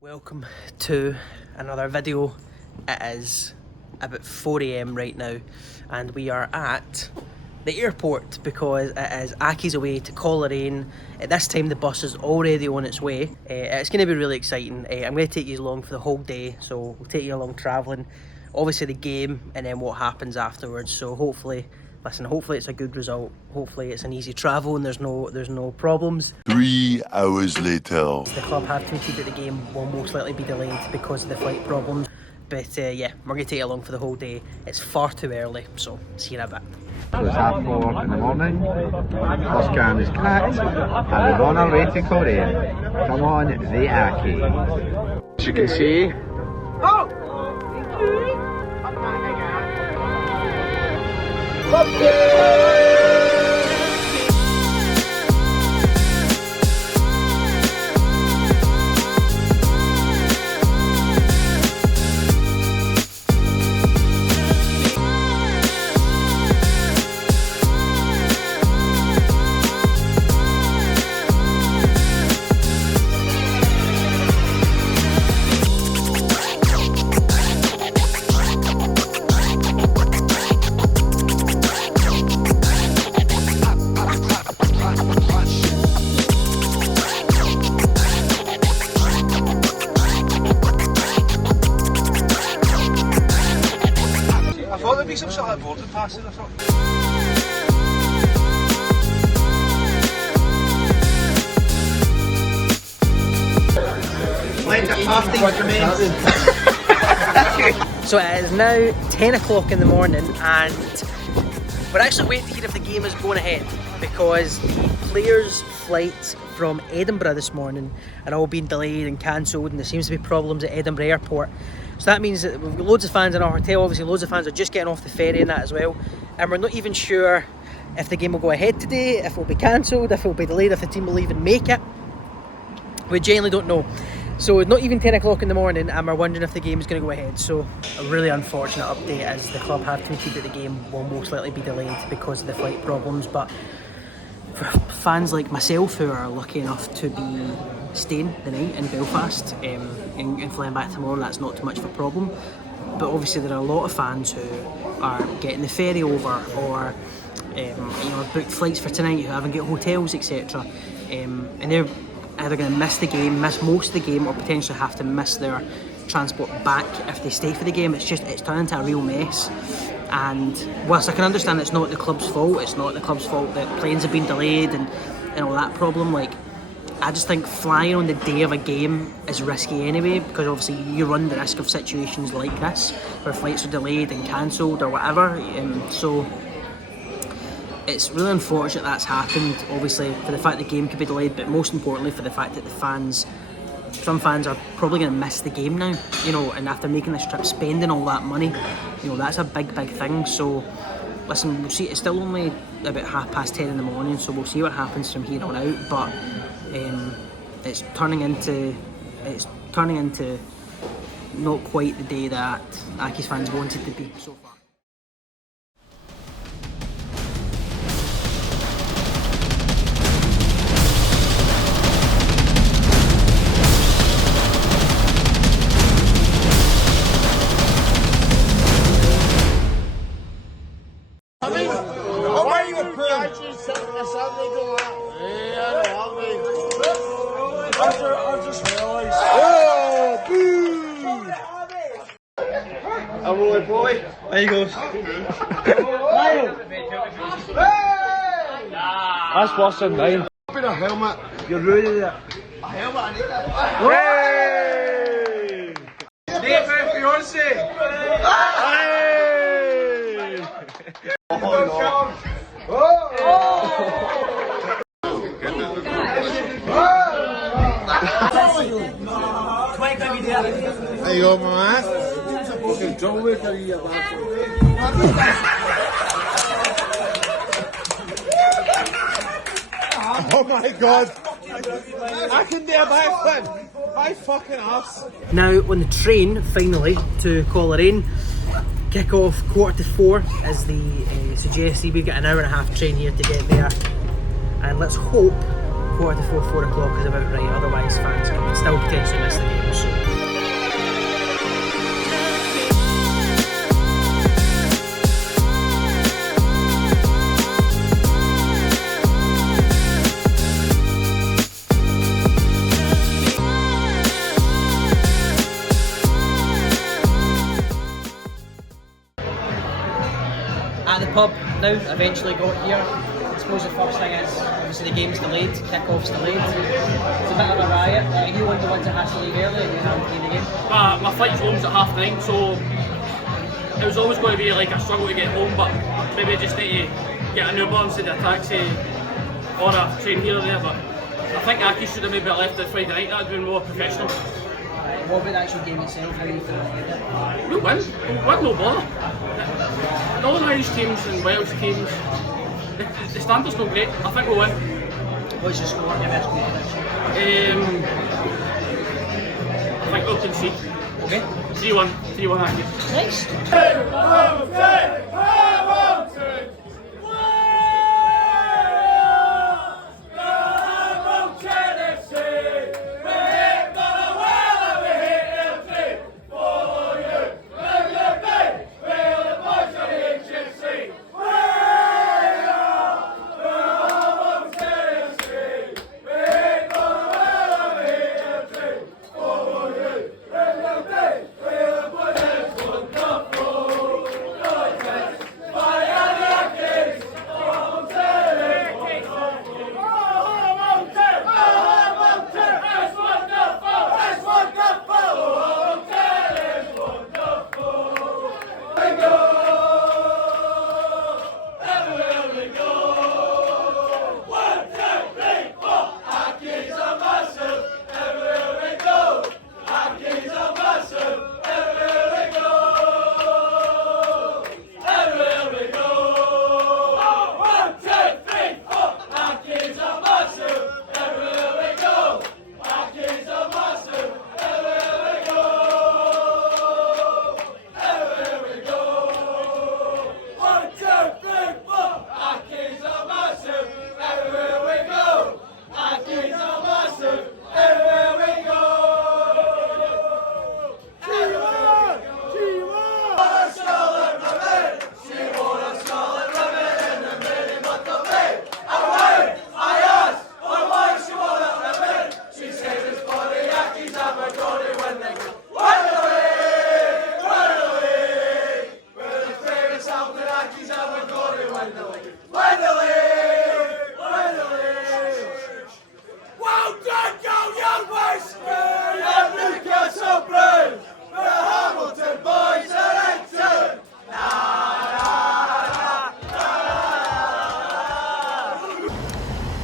Welcome to another video. It is about 4 AM right now and we are at the airport because it is Accies away to Coleraine. At this time the bus is already on its way. It's going to be really exciting. I'm going to take you along for the whole day, so we'll take you along travelling. Obviously the game and then what happens afterwards, so hopefully it's a good result. Hopefully it's an easy travel and there's no problems. 3 hours later. The club have tweeted that the game will most likely be delayed because of the flight problems. But yeah, we're going to take you along for the whole day. It's far too early, so see you in a bit. So it's 4:30 in the morning, first can is cracked, and we're on our way to Coleraine. Come on, the Accies. As you can see, I thought there'd be some sort of boarding passes or something. So it is now 10 o'clock in the morning and we're actually waiting to hear if the game is going ahead because the players' flights from Edinburgh this morning are all being delayed and cancelled, and there seems to be problems at Edinburgh Airport. So that means that we've got loads of fans in our hotel. Obviously loads of fans are just getting off the ferry and that as well, and we're not even sure if the game will go ahead today, if it will be cancelled, if it will be delayed, if the team will even make it. We genuinely don't know. So it's not even 10 o'clock in the morning and we're wondering if the game is going to go ahead. So a really unfortunate update is the club have tweeted that the game will most likely be delayed because of the flight problems. But for fans like myself who are lucky enough to be staying the night in Belfast and flying back tomorrow, that's not too much of a problem. But obviously there are a lot of fans who are getting the ferry over or have booked flights for tonight, who haven't got hotels, etc. And they're either going to miss the game, miss most of the game, or potentially have to miss their transport back if they stay for the game. It's turned into a real mess. And whilst I can understand it's not the club's fault, it's not the club's fault that planes have been delayed and all that problem, like, I just think flying on the day of a game is risky anyway, because obviously you run the risk of situations like this where flights are delayed and cancelled or whatever. So it's really unfortunate that's happened, obviously for the fact the game could be delayed, but most importantly for the fact that some fans are probably going to miss the game now, and after making this trip, spending all that money, that's a big thing. So listen, we'll see. It's still only about 10:30 in the morning, so we'll see what happens from here on out. But it's turning into not quite the day that Accies fans wanted to be so far. A roly poly. There you go. That's worse than mine. Put a helmet. You're ruining it. A helmet, I need that. Hey! Name for fiance. Hey! There you go, my man. Oh my god! I can do a backflip! My fucking ass! Now on the train, finally, to Coleraine. Kick off 3:45 as the suggested. We've got an hour and a half train here to get there. And let's hope quarter to 4, 4 o'clock is about right, otherwise fans can still potentially miss the game. So. At the pub now, eventually got here. I suppose the first thing is, obviously the game's delayed, kick-off's delayed. It's a bit of a riot. Are you one of the ones that has to leave early and you haven't played the game? My flight's home's at 9:30, so it was always going to be like a struggle to get home, but maybe just need to get an Uber instead of a taxi or a train here or there. But I think Accies should have maybe left it Friday night, that would have been more professional. What about the actual game itself? How do you feel about it? We'll win, no bother. Northern Irish teams and Welsh teams, the standard's not great. I think we'll win. What's your score in your best competition? I think we'll concede. Okay. 3-1 Accies. Nice.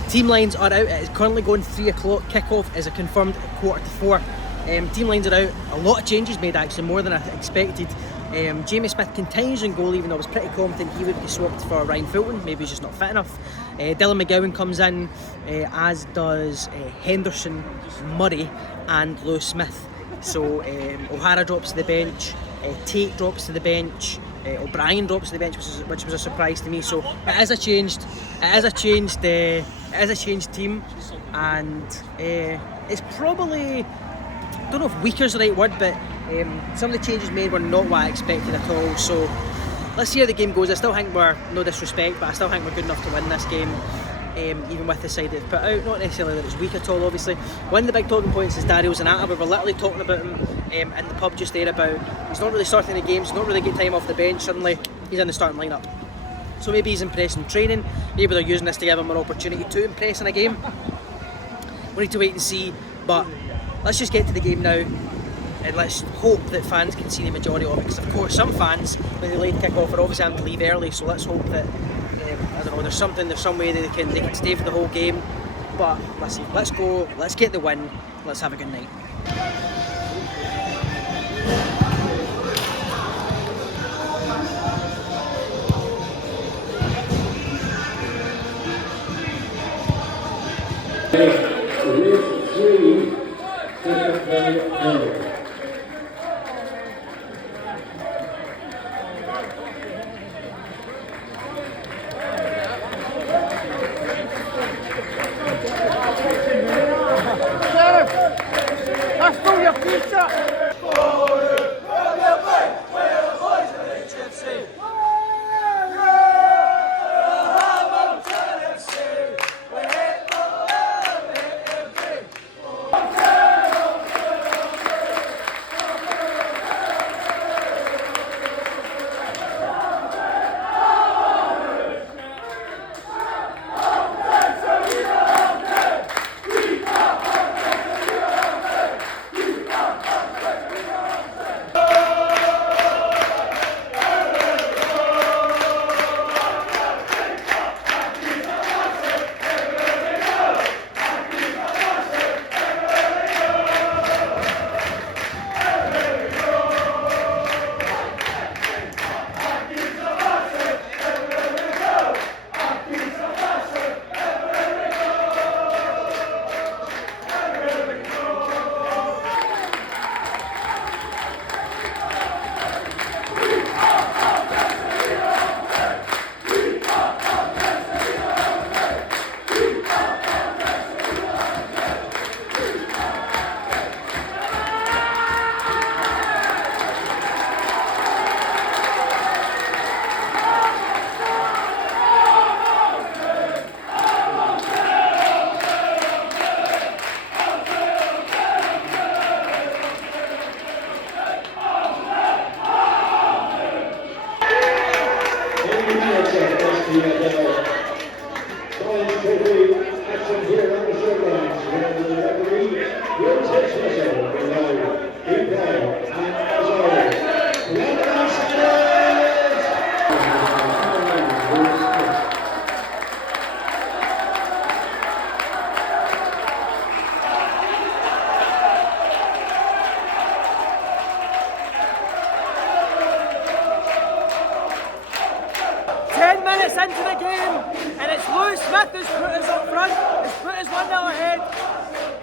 Team lines are out. It is currently going 3 o'clock. Kick-off is a confirmed 3:45. Team lines are out. A lot of changes made, actually, more than I expected. Jamie Smith continues in goal, even though I was pretty confident he would be swapped for Ryan Fulton. Maybe he's just not fit enough. Dylan McGowan comes in, as does Henderson, Murray and Lewis Smith. So O'Hara drops to the bench, Tate drops to the bench, O'Brien drops to the bench, which was a surprise to me. So it is a changed team, and it's probably, I don't know if weaker is the right word, but some of the changes made were not what I expected at all. So let's see how the game goes. I still think we're, no disrespect, but I still think we're good enough to win this game, even with the side that they've put out. Not necessarily that it's weak at all, obviously. One of the big talking points is Dario Zanata. We were literally talking about him in the pub just there, about he's not really starting the games, he's not really getting time off the bench. Suddenly he's in the starting lineup. So maybe he's impressing training, maybe they're using this to give him an opportunity to impress in a game. We need to wait and see, but let's just get to the game now, and let's hope that fans can see the majority of it, because of course some fans, when they late kick off, are obviously having to leave early, so let's hope that, I don't know, there's some way that they can stay for the whole game. But let's see, let's go, let's get the win, let's have a good night.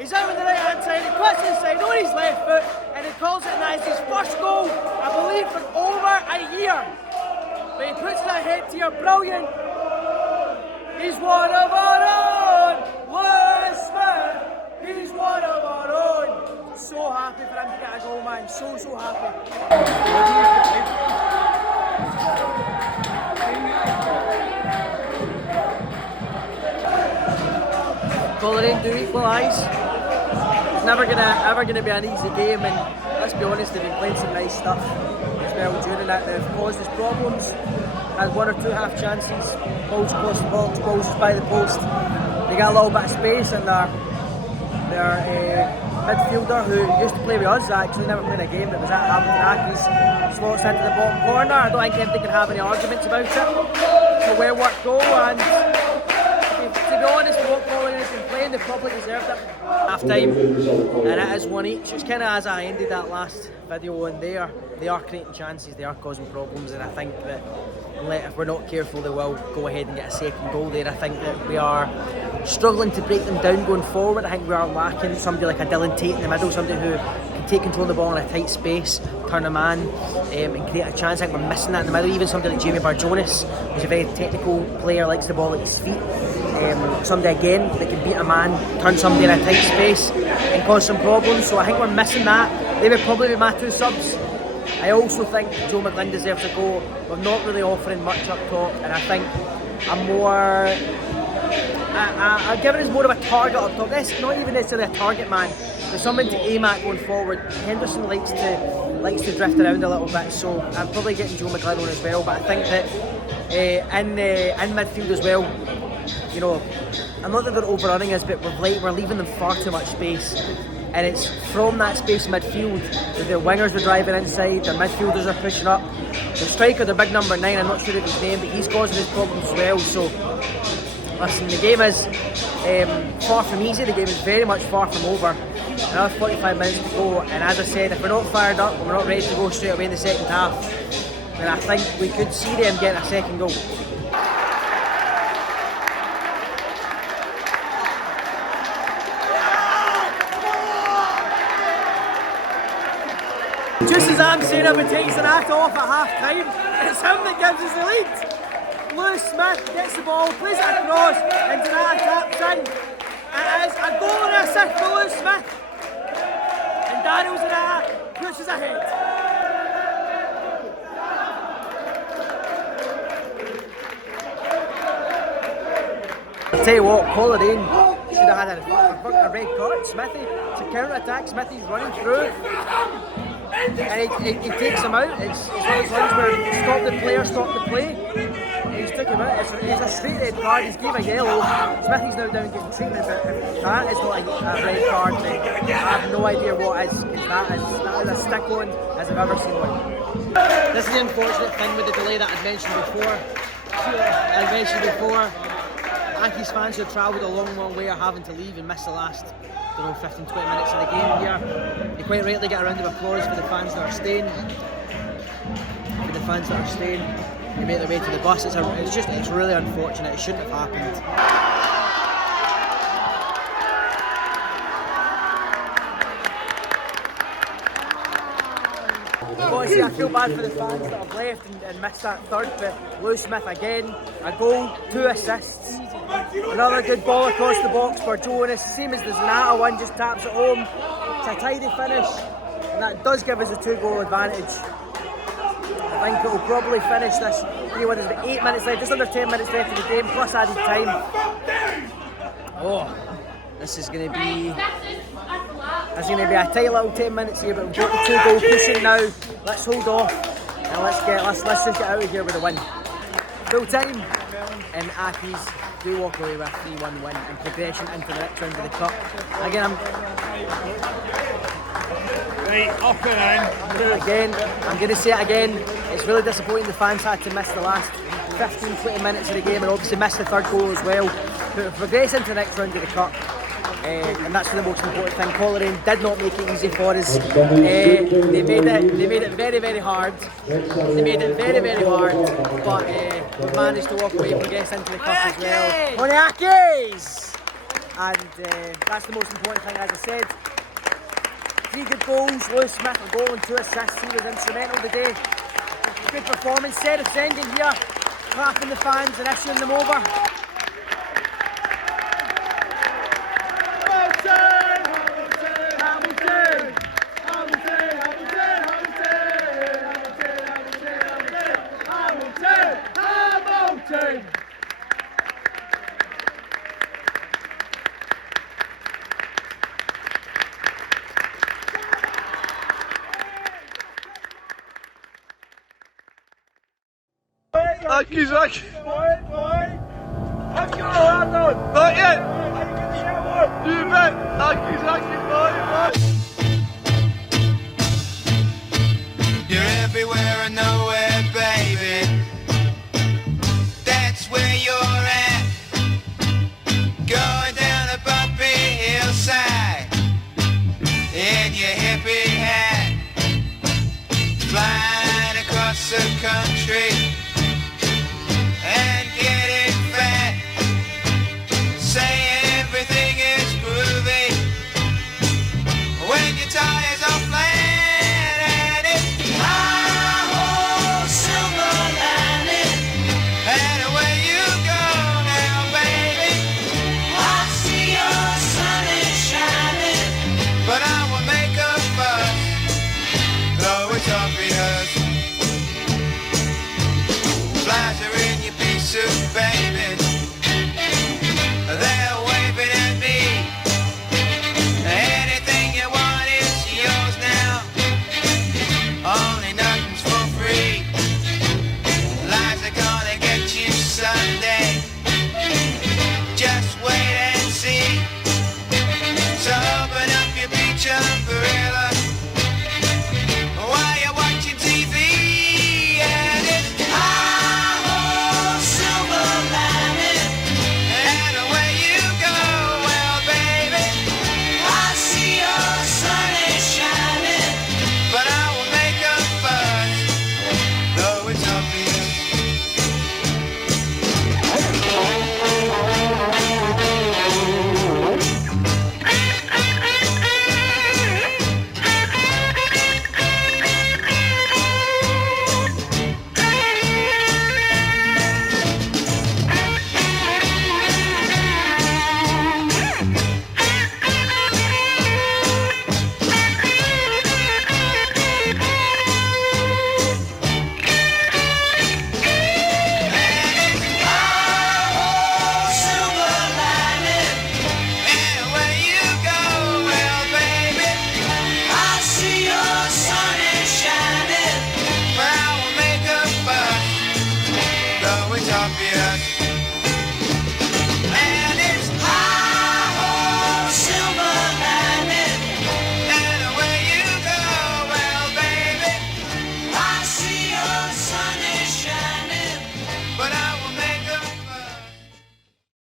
He's out on the right hand side, he puts it inside on his left foot, and he calls it, and that's his first goal, I believe, for over a year. But he puts that head to your brilliant. He's one of our own, Lewis Smith. He's one of our own. So happy for him to get a goal, man. So happy. Coleraine do equalise. It's never gonna be an easy game, and let's be honest, they've been playing some nice stuff as well during that. They've caused us problems. Had one or two half chances, balls across the box, balls just by the post. They got a little bit of space, and their midfielder, who used to play with us, actually never played a game that was at Accies, slots into the bottom corner. I don't think anybody can have any arguments about it. It's a well-worked goal, and to be honest, with what Coleraine has been playing, they probably deserved it. Half time, and it is one each. It's kind of as I ended that last video, and they are creating chances, they are causing problems, and I think that if we're not careful, they will go ahead and get a second goal there. I think that we are struggling to break them down going forward. I think we are lacking somebody like a Dylan Tate in the middle, somebody who can take control of the ball in a tight space, turn a man, and create a chance. I think we're missing that in the middle. Even somebody like Jamie Barjonas, who's a very technical player, likes the ball at his feet. Somebody again that can beat a man, turn somebody in a tight space, and cause some problems. So I think we're missing that. They would probably be my two subs. I also think Joe McGlynn deserves a go. We're not really offering much up top, and I think I've given us more of a target up top. This not even necessarily a target man, but someone to aim at going forward. Henderson likes to drift around a little bit, so I'm probably getting Joe McGlynn on as well. But I think that in midfield as well, you know, I'm not that they're overrunning us, but we're leaving them far too much space. And it's from that space midfield that their wingers are driving inside, their midfielders are pushing up. The striker, the big number 9, I'm not sure of his name, but he's causing his problems as well. So, listen, the game is far from easy, the game is very much far from over. Another 45 minutes to go, and as I said, if we're not fired up and we're not ready to go straight away in the second half, then I think we could see them getting a second goal. Just as I'm saying it, takes the hat off at half time, it's him that gives us the lead. Lewis Smith gets the ball, plays it across, and Donata taps in. It is a goal and assist for Lewis Smith. And Daniel Donata pushes ahead. I'll tell you what, Coleraine should have had a red card. Smithy, to counter-attack, Smithy's running through. And he takes him out. It's one of those ones where stop the player, stop the play. He's took him out. It's a straight red card. He's gave a yellow. Smithy's now down getting treatment, but if that is not a red card, then I have no idea what is. That is a stick on as I've ever seen one. This is the unfortunate thing with the delay that I mentioned before. Accies fans who have travelled a long way are having to leave and miss the last 15-20 minutes of the game here. They quite rightly get a round of applause for the fans that are staying. They make their way to the bus. It's really unfortunate. It shouldn't have happened. Honestly, I feel bad for the fans that have left and missed that third, but Lewis Smith again, a goal, 2 assists. Another good ball across the box for Jonas, same as the Zanata one, just taps it home. It's a tidy finish, and that does give us a 2-goal advantage. I think it will probably finish this 3-1. There's about 8 minutes left, just under 10 minutes left of the game, plus added time. Oh, this is going to be a tight little 10 minutes here, but we've got the 2-goal pushing now. Let's hold off and let's just get out of here with a win. Full time, and Accies do walk away with a 3-1 win and progression into the next round of the cup. Again, I'm going to say it again, it's really disappointing the fans had to miss the last 15-20 minutes of the game and obviously missed the third goal as well. But we progress into the next round of the cup. And that's the most important thing. Coleraine did not make it easy for us. They made it very, very hard. But we managed to walk away and progress into the cup as well. OnlyAccies! and that's the most important thing, as I said. 3 good goals, Lewis Smith a goal and 2 assists. He was instrumental today. Good performance. Seth sending here, clapping the fans and issuing them over. Accies, Accies! Have you got a hard on? Not yet! You bet! Accies, Accies, boy! You're everywhere and nowhere, baby. That's where you're at. Going down a bumpy hillside in your hippie hat, flying across the country and getting fat, saying everything is groovy when your tires are flat and it's high-ho silver lining. And away you go now, baby. I see your sun is shining, but I will make a fuss, though it's obvious. Flies are in your pea soup, baby. They're waving at me. Anything you want is yours now. Only nothing's for free. Lies are gonna get you someday. Just wait and see. So open up your beach umbrella while you're watching TV, and it's high-ho silver lining. And away you go, well, baby, I see your sun is shining, but I will make a fuss, though it's obvious. Silver lining, and away you go, well, baby, I see your sun is shining, but I will make a fuss, though it's obvious.